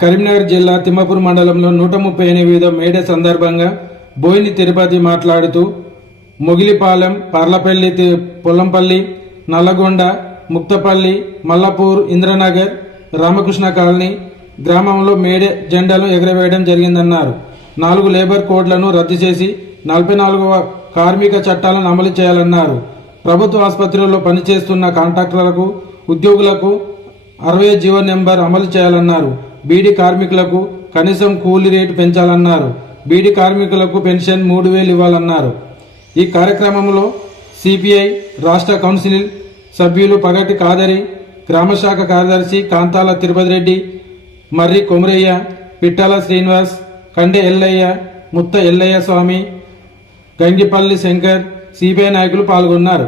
కరీంనగర్ జిల్లా తిమ్మపూర్ మండలంలో 138వ మేడే సందర్భంగా బోయిని తిరుపతి మాట్లాడుతూ మొగిలిపాలెం, పర్లపల్లి, పొల్లంపల్లి, నల్లగొండ, ముక్తపల్లి, మల్లపూర్, ఇంద్రనగర్, రామకృష్ణ కాలనీ గ్రామంలో మేడే జెండాలు ఎగరవేయడం జరిగిందన్నారు. 4 లేబర్ కోడ్లను రద్దు చేసి 44వ కార్మిక చట్టాలను అమలు చేయాలన్నారు. ప్రభుత్వ ఆసుపత్రుల్లో పనిచేస్తున్న కాంట్రాక్టర్లకు, ఉద్యోగులకు 60 జీవో నెంబర్ అమలు చేయాలన్నారు. బీడీ కార్మికులకు కనీసం కూలీ రేటు పెంచాలన్నారు. బీడీ కార్మికులకు పెన్షన్ 3000 ఇవ్వాలన్నారు. ఈ కార్యక్రమంలో సిపిఐ రాష్ట్ర కౌన్సిల్ సభ్యులు పగటి కాదరి, గ్రామశాఖ కార్యదర్శి కాంతాల తిరుపతి రెడ్డి, మర్రి కొమరయ్య, పిట్టాల శ్రీనివాస్, కండె ఎల్లయ్య, ముత్త ఎల్లయ్య స్వామి, గంగిపల్లి శంకర్, సిపిఐ నాయకులు పాల్గొన్నారు.